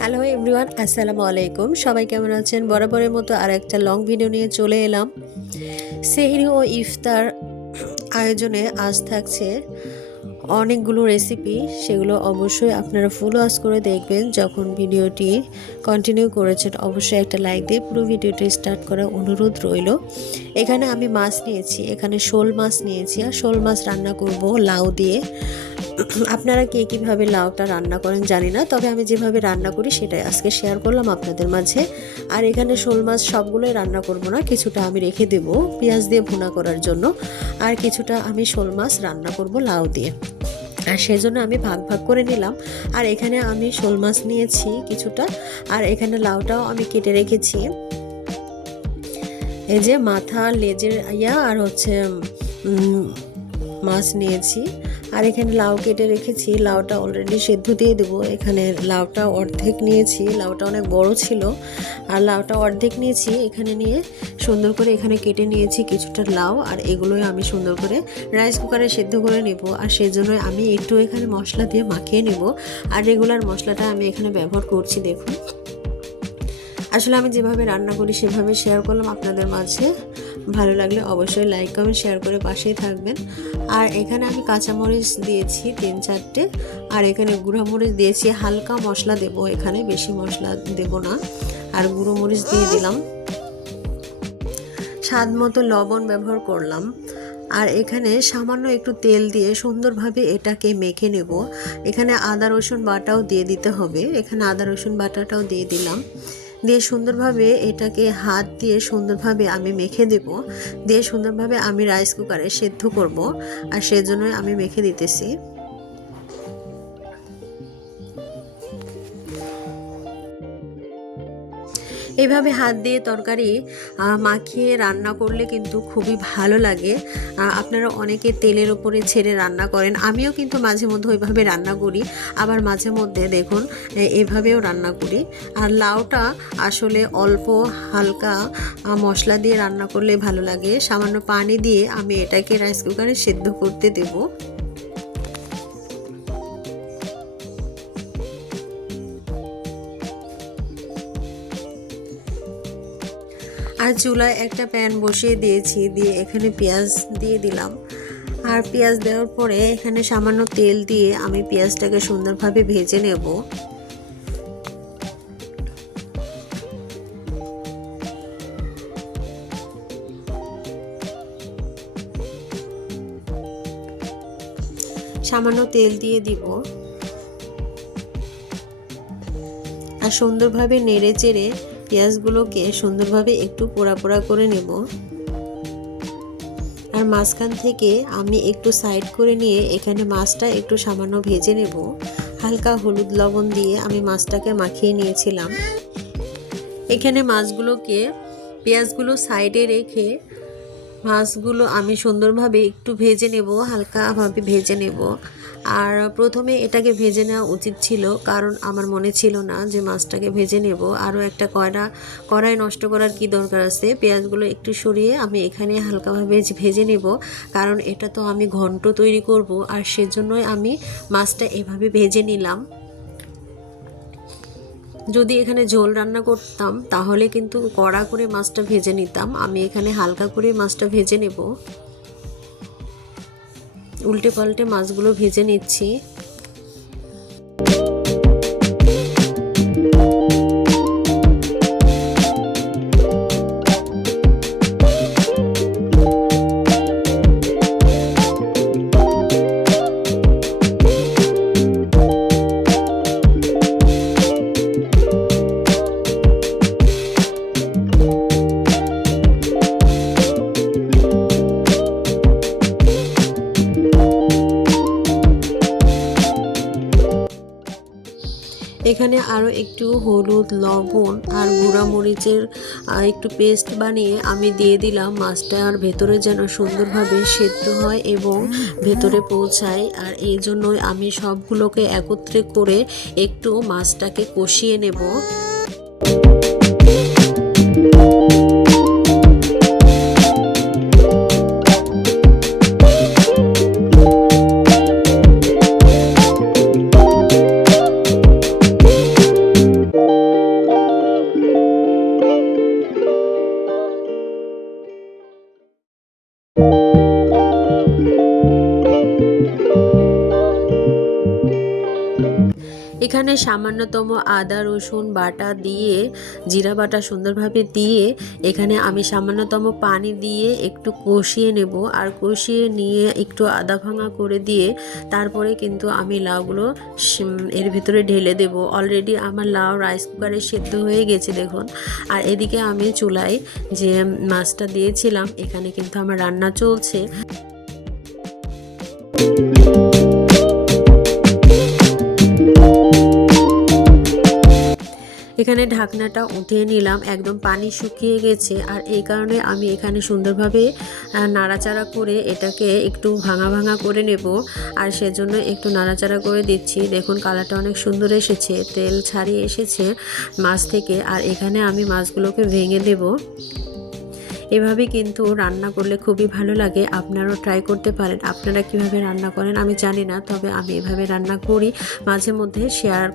Hello everyone, আসসালামু আলাইকুম। সবাই কেমন আছেন? বরাবরের মতো আর একটা লং ভিডিও নিয়ে চলে এলাম। সেহরি ও ইফতার আয়োজনে আজ থাকছে অনেকগুলো রেসিপি। সেগুলো অবশ্যই আপনারা ফুল ওয়াচ করে দেখবেন। যখন ভিডিওটি কন্টিনিউ করেছেন অবশ্যই একটা লাইক দিয়ে পুরো ভিডিওটি স্টার্ট করার অনুরোধ রইল। এখানে আমি মাছ নিয়েছি, এখানে শোল মাছ নিয়েছি, আর শোল মাছ রান্না করব লাউ দিয়ে। আপনারা কে কীভাবে লাউটা রান্না করেন জানি না, তবে আমি যেভাবে রান্না করি সেটাই আজকে শেয়ার করলাম আপনাদের মাঝে। আর এখানে শোল মাছ সবগুলোই রান্না করব না, কিছুটা আমি রেখে দেব পেঁয়াজ দিয়ে ভুনা করার জন্য, আর কিছুটা আমি শোল মাছ রান্না করব লাউ দিয়ে। আর সেজন্য আমি ভাগ ভাগ করে নিলাম। আর এখানে আমি শোল মাছ নিয়েছি কিছুটা, আর এখানে লাউটাও আমি কেটে রেখেছি। এই যে মাথা, লেজের আর হচ্ছে মাছ নিয়েছি। আর এখানে লাউ কেটে রেখেছি, লাউটা অলরেডি সেদ্ধ দিয়ে দেবো। এখানে লাউটা অর্ধেক নিয়েছি, লাউটা অনেক বড় ছিল, আর লাউটা অর্ধেক নিয়েছি। এখানে নিয়ে সুন্দর করে এখানে কেটে নিয়েছি কিছুটা লাউ, আর এগুলোই আমি সুন্দর করে রাইস কুকারে সেদ্ধ করে নেব। আর সেই জন্যই আমি একটু এখানে মশলা দিয়ে মাখিয়ে নেব। আর রেগুলার মশলাটা আমি এখানে ব্যবহার করছি। দেখুন, আসলে আমি যেভাবে রান্না করি সেভাবে শেয়ার করলাম আপনাদের মাঝে। ভালো লাগলে অবশ্যই লাইক কমেন্ট শেয়ার করে পাশেই থাকবেন। আর এখানে আমি কাঁচামরিচ দিয়েছি 3-4টে, আর এখানে গুঁড়া মরিচ দিয়েছি। হালকা মশলা দেব, এখানে বেশি মশলা দেব না। আর গুঁড়ো মরিচ দিয়ে দিলাম, স্বাদ মতো লবণ ব্যবহার করলাম। আর এখানে সামান্য একটু তেল দিয়ে সুন্দরভাবে এটাকে মেখে নেব। এখানে আদা রসুন বাটাও দিয়ে দিতে হবে, এখানে আদা রসুন বাটাটাও দিয়ে দিলাম। দিয়ে সুন্দরভাবে এটাকে হাত দিয়ে সুন্দরভাবে আমি মেখে দেব। দিয়ে সুন্দরভাবে আমি রাইস কুকারে সেদ্ধ করব, আর সেজন্যই আমি মেখে দিতেছি। এভাবে হাত দিয়ে তরকারি মাখিয়ে রান্না করলে কিন্তু খুবই ভালো লাগে। আপনারা অনেকে তেলের উপরে ছেড়ে রান্না করেন, আমিও কিন্তু মাঝে মধ্যে ওইভাবে রান্না করি, আবার মাঝে মধ্যে দেখুন এভাবেও রান্না করি। আর লাউটা আসলে অল্প হালকা মশলা দিয়ে রান্না করলে ভালো লাগে। সামান্য পানি দিয়ে আমি এটাকে রাইস কুকারে সেদ্ধ করতে দেব। আর চুলায় একটা প্যান বসিয়ে দিয়েছি, দিয়ে এখানে পেঁয়াজ দিয়ে দিলাম। আর পেঁয়াজ দেওয়ার পরে এখানে সামান্য তেল দিয়ে আমি পেঁয়াজটাকে সুন্দরভাবে ভেজে নেব। সামান্য তেল দিয়ে দিব, আর সুন্দরভাবে নেড়ে চেড়ে পেঁয়াজগুলোকে সুন্দরভাবে একটু পোড়া পোড়া করে নেব। আর মাঝখান থেকে আমি একটু সাইড করে নিয়ে এখানে মাছটা একটু সামান্য ভেজে নেব। হালকা হলুদ লবণ দিয়ে আমি মাছটাকে মাখিয়ে নিয়েছিলাম। এখানে মাছগুলোকে পেঁয়াজগুলো সাইডে রেখে মাছগুলো আমি সুন্দরভাবে একটু ভেজে নেব, হালকাভাবে ভেজে নেব। আর প্রথমে এটাকে ভেজে নেওয়া উচিত ছিল, কারণ আমার মনে ছিল না যে মাছটাকে ভেজে নেব। আরও একটা কড়াই নষ্ট করার কি দরকার আছে। পেঁয়াজগুলো একটু সরিয়ে আমি এখানে হালকাভাবে ভেজে নেব, কারণ এটা তো আমি ঘন্ট তৈরি করব, আর সেজন্যই আমি মাছটা এভাবে ভেজে নিলাম। যদি এখানে ঝোল রান্না করতাম তাহলে কিন্তু কড়া করে মাছটা ভেজে নিতাম। আমি এখানে হালকা করে মাছটা ভেজে নেব। উল্টে পাল্টে মাছগুলো ভেজে নিচ্ছি। এখানে আরও একটু হলুদ, লবণ আর গুঁড়া মরিচের একটু পেস্ট বানিয়ে আমি দিয়ে দিলাম। মাছটার ভেতরে যেন সুন্দরভাবে সেদ্ধ হয় এবং ভেতরে পৌঁছায়। আর এই জন্যই আমি সবগুলোকে একত্রে করে একটু মাছটাকে কষিয়ে নেব। এখানে সামান্যতম আদা রসুন বাটা দিয়ে, জিরা বাটা সুন্দরভাবে দিয়ে এখানে আমি সামান্যতম পানি দিয়ে একটু কষিয়ে নেব। আর কষিয়ে নিয়ে একটু আদা ভাঙা করে দিয়ে তারপরে কিন্তু আমি লাউগুলো এর ভিতরে ঢেলে দেব। অলরেডি আমার লাউ রাইস কুকারে সেদ্ধ হয়ে গেছে দেখুন। আর এদিকে আমি চুলায় যে মাছটা দিয়েছিলাম, এখানে কিন্তু আমার রান্না চলছে। এখানে ঢাকনাটা উঠিয়ে নিলাম, একদম পানি শুকিয়ে গেছে। আর এই কারণে আমি এখানে সুন্দরভাবে নাড়াচাড়া করে এটাকে একটু ভাঙা ভাঙা করে নেব। আর সেজন্য একটু নাড়াচাড়া করে দিচ্ছি। দেখুন কালারটা অনেক সুন্দর এসেছে, তেল ছাড়িয়ে এসেছে মাছ থেকে। আর এখানে আমি মাছগুলোকে ভেঙে দেব। এভাবে কিন্তু রান্না করলে খুবই ভালো লাগে, আপনারাও ট্রাই করতে পারেন। আপনারা কিভাবে রান্না করেন আমি জানি না, তবে আমি এভাবে রান্না করি, মাঝে মধ্যে শেয়ার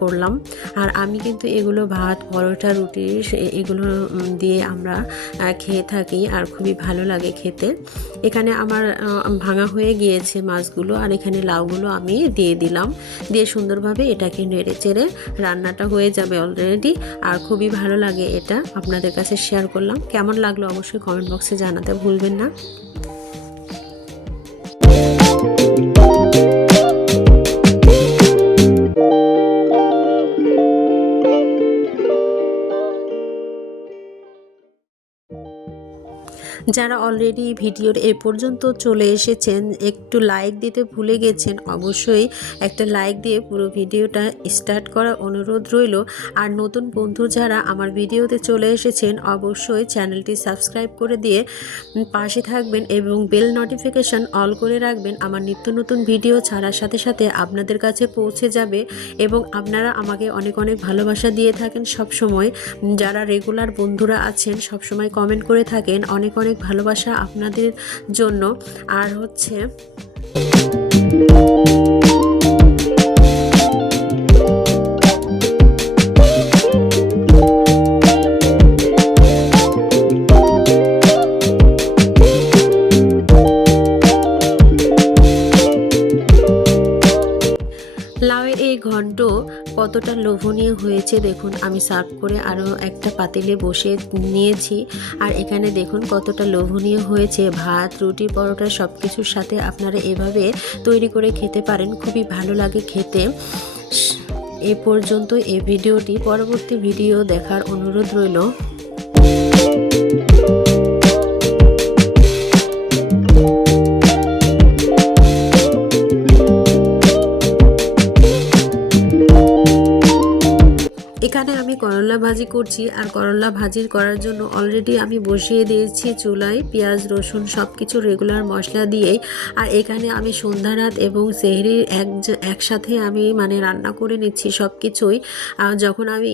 করলাম। আর আমি কিন্তু এগুলো ভাত, পরোটা, রুটি এগুলো দিয়ে আমরা খেয়ে থাকি, আর খুবই ভালো লাগে খেতে। এখানে আমার ভাঙা হয়ে গিয়েছে মাছগুলো, আর এখানে লাউগুলো আমি দিয়ে দিলাম। দিয়ে সুন্দরভাবে এটাকে নেড়ে চেড়ে রান্নাটা হয়ে যাবে অলরেডি। আর খুবই ভালো লাগে এটা, আপনাদের কাছে শেয়ার করলাম। কেমন লাগলো অবশ্যই কমেন্ট বক্সে জানাতে ভুলবেন না। যারা অলরেডি ভিডিওর এ পর্যন্ত চলে এসেছেন, একটু লাইক দিতে ভুলে গেছেন, অবশ্যই একটা লাইক দিয়ে পুরো ভিডিওটা স্টার্ট করার অনুরোধ রইল। আর নতুন বন্ধু যারা আমার ভিডিওতে চলে এসেছেন, অবশ্যই চ্যানেলটি সাবস্ক্রাইব করে দিয়ে পাশে থাকবেন এবং বেল নোটিফিকেশান অল করে রাখবেন। আমার নিত্য নতুন ভিডিও ছাড়ার সাথে সাথে আপনাদের কাছে পৌঁছে যাবে। এবং আপনারা আমাকে অনেক অনেক ভালোবাসা দিয়ে থাকেন সব সময়। যারা রেগুলার বন্ধুরা আছেন সব সময় কমেন্ট করে থাকেন, অনেক অনেক ভালোবাসা আপনাদের জন্য। আর হচ্ছে লাউয়ের এই ঘন্ট কতটা লোভনীয় হয়েছে দেখুন। আমি সার্ভ করে আরও একটা পাতিলে বসে নিয়েছি। আর এখানে দেখুন কতটা লোভনীয় হয়েছে। ভাত, রুটি, পরোটা সব কিছুর সাথে আপনারা এভাবে তৈরি করে খেতে পারেন, খুবই ভালো লাগে খেতে। এ পর্যন্ত এই ভিডিওটি, পরবর্তী ভিডিও দেখার অনুরোধ রইল। এখানে আমি করলা ভাজি করছি। আর করলা ভাজি করার জন্য অলরেডি আমি বসিয়ে দিয়েছি চুলায় পেঁয়াজ, রসুন সব কিছু রেগুলার মশলা দিয়েই। আর এখানে আমি সন্ধ্যা রাত এবং সেহরির একসাথে আমি রান্না করে নিচ্ছি সব কিছুই। যখন আমি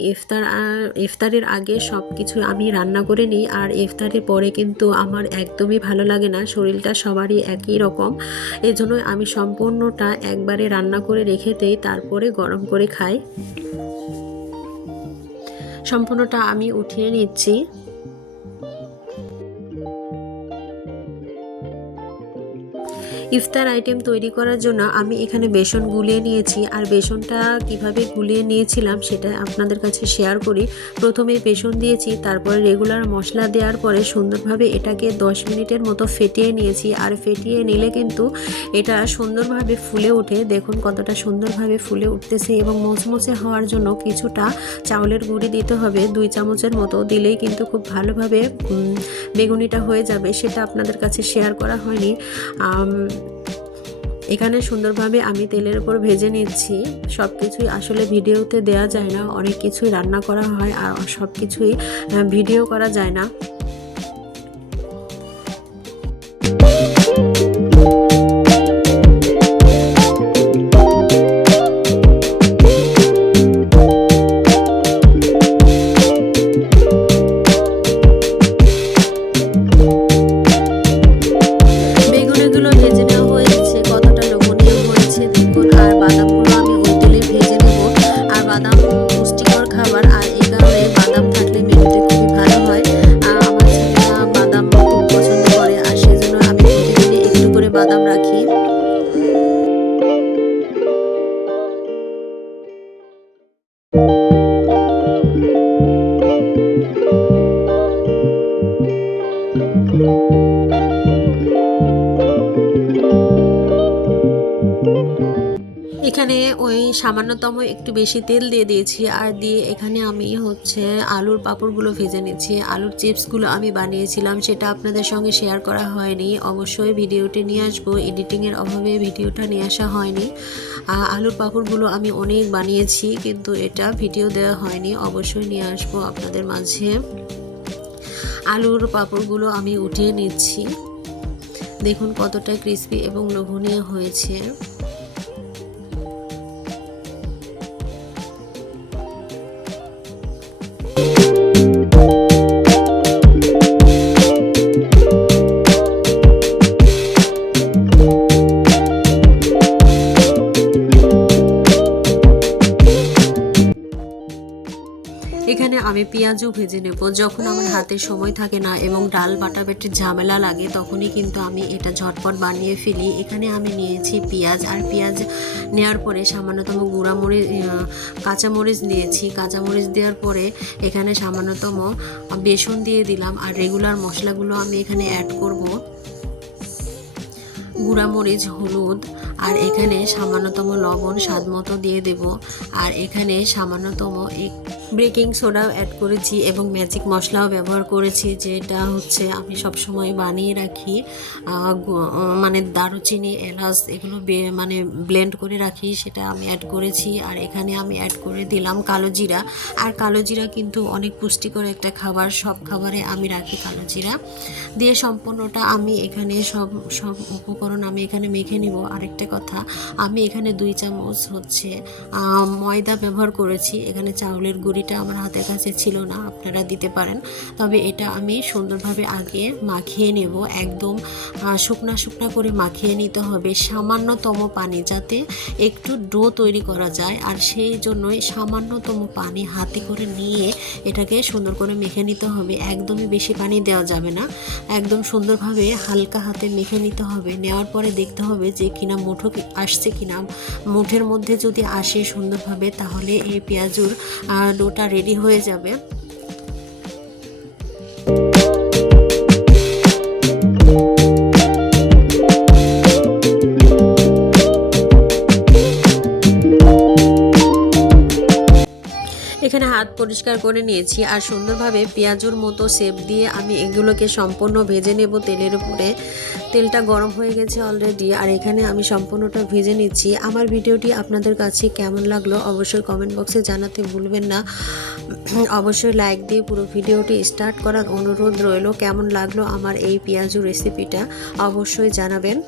ইফতারের আগে সব কিছু আমি রান্না করে নিই। আর ইফতারের পরে কিন্তু আমার একদমই ভালো লাগে না, শরীরটা সবারই একই রকম। এজন্য আমি সম্পূর্ণটা একবারে রান্না করে রেখে দিই, তারপরে গরম করে খাই। সম্পূর্ণটা আমি উঠিয়ে নিচ্ছি। ইফতার আইটেম তৈরি করার জন্য আমি এখানে বেসন গুলিয়ে নিয়েছি। আর বেসনটা কিভাবে গুলিয়ে নিয়েছিলাম সেটা আপনাদের কাছে শেয়ার করি। প্রথমে বেসন দিয়েছি, তারপরে রেগুলার মশলা দেওয়ার পরে সুন্দরভাবে এটাকে 10 মিনিটের মতো ফেটিয়ে নিয়েছি। আর ফেটিয়ে নিলে কিন্তু এটা সুন্দরভাবে ফুলে ওঠে। দেখুন কতটা সুন্দরভাবে ফুলে উঠতেছে। এবং মুচমুচে হওয়ার জন্য কিছুটা চাউলের গুঁড়ি দিতে হবে, 2 চামচের মতো দিলেই কিন্তু খুব ভালোভাবে বেগুনিটা হয়ে যাবে। সেটা আপনাদের কাছে শেয়ার করা হয়নি। এখানে সুন্দরভাবে আমি তেলের উপর ভেজে নিচ্ছি। সব কিছুই আসলে ভিডিওতে দেওয়া যায় না, অনেক কিছুই রান্না করা হয় আর সব কিছুই ভিডিও করা যায় না। বাদাম পুষ্টিকর খাবার, আর এই কারণে বাদাম থাকলে মেনুতে খুবই ভালো হয়। এখানে ওই সামান্যতম একটু বেশি তেল দিয়ে দিয়েছি, আর দিয়ে এখানে আমি হচ্ছে আলুর পাঁপড়গুলো ভেজে নিচ্ছি। আলুর চিপসগুলো আমি বানিয়েছিলাম, সেটা আপনাদের সঙ্গে শেয়ার করা হয়নি। অবশ্যই ভিডিওটি নিয়ে আসবো, এডিটিংয়ের অভাবে ভিডিওটা নিয়ে আসা হয়নি। আলুর পাঁপড়গুলো আমি অনেক বানিয়েছি, কিন্তু এটা ভিডিও দেওয়া হয়নি। অবশ্যই নিয়ে আসবো আপনাদের মাঝে। আলুর পাঁপড়গুলো আমি উঠিয়ে নিচ্ছি। দেখুন কতটা ক্রিস্পি এবং লোভনীয় হয়েছে। এখানে আমি পেঁয়াজও ভেজে নেব। যখন আমার হাতে সময় থাকে না এবং ডাল বাটাবাটির ঝামেলা লাগে, তখনই কিন্তু আমি এটা ঝটপট বানিয়ে ফেলি। এখানে আমি নিয়েছি পেঁয়াজ, আর পেঁয়াজ নেওয়ার পরে সামান্যতম গুঁড়ামরিচ, কাঁচামরিচ নিয়েছি। কাঁচামরিচ দেওয়ার পরে এখানে সামান্যতম বেসন দিয়ে দিলাম, আর রেগুলার মশলাগুলো আমি এখানে অ্যাড করব। গুঁড়ামরিচ, হলুদ, আর এখানে সামান্যতম লবণ স্বাদ মতো দিয়ে দেব। আর এখানে সামান্যতম বেকিং সোডাও অ্যাড করেছি এবং ম্যাজিক মশলাও ব্যবহার করেছি, যেটা হচ্ছে আমি সবসময় বানিয়ে রাখি। মানে দারুচিনি, এলাচ এগুলো মানে ব্লেন্ড করে রাখি, সেটা আমি অ্যাড করেছি। আর এখানে আমি অ্যাড করে দিলাম কালো জিরা। আর কালো জিরা কিন্তু অনেক পুষ্টিকর একটা খাবার, সব খাবারে আমি রাখি কালো জিরা দিয়ে। সম্পূর্ণটা আমি এখানে সব উপকরণ আমি এখানে মেখে নিব। আরেকটা কথা, আমি এখানে 2 চামচ হচ্ছে ময়দা ব্যবহার করেছি। এখানে চাউলের গুঁড়িটা আমার হাতের কাছে ছিল না, আপনারা দিতে পারেন। তবে এটা আমি সুন্দরভাবে আগে মাখিয়ে নেব। একদম শুকনা শুকনা করে মাখিয়ে নিতে হবে, সামান্যতম পানি, যাতে একটু ডো তৈরি করা যায়। আর সেই জন্যই সামান্যতম পানি হাতে করে নিয়ে এটাকে সুন্দর করে মেখে নিতে হবে। একদমই বেশি পানি দেওয়া যাবে না, একদম সুন্দরভাবে হালকা হাতে মেখে নিতে হবে। নেওয়ার পরে দেখতে হবে যে কিনা মুঠো আসছে কিনা। মুঠের মধ্যে যদি আসে সুন্দরভাবে, তাহলে এই পেঁয়াজুর ডোটা রেডি হয়ে যাবে। এখানে হাত পরিষ্কার করে নিয়েছি, আর সুন্দরভাবে পেঁয়াজুর মতো শেপ দিয়ে আমি এগুলোকে সম্পূর্ণ ভেজে নেব তেলের উপরে। তেলটা গরম হয়ে গেছে অলরেডি, আর এখানে আমি সম্পূর্ণটা ভেজে নিচ্ছি। আমার ভিডিওটি আপনাদের কাছে কেমন লাগলো অবশ্যই কমেন্ট বক্সে জানাতে ভুলবেন না। অবশ্যই লাইক দিয়ে পুরো ভিডিওটি স্টার্ট করার অনুরোধ রইল। কেমন লাগলো আমার এই পেঁয়াজু রেসিপিটা অবশ্যই জানাবেন।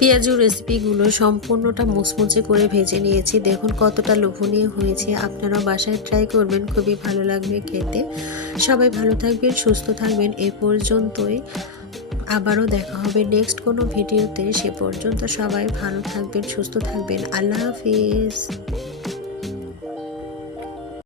পেঁয়াজু রেসিপিগুলো সম্পূর্ণটা মুচমুচে করে ভেজে নিয়েছি। দেখুন কতটা লোভনীয় হয়েছে। আপনারা বাসায় ট্রাই করবেন, খুবই ভালো লাগবে খেতে। সবাই ভালো থাকবেন, সুস্থ থাকবেন। এ পর্যন্তই, আবারও দেখা হবে নেক্সট কোনো ভিডিওতে। সে পর্যন্ত সবাই ভালো থাকবেন, সুস্থ থাকবেন। আল্লাহ হাফিজ।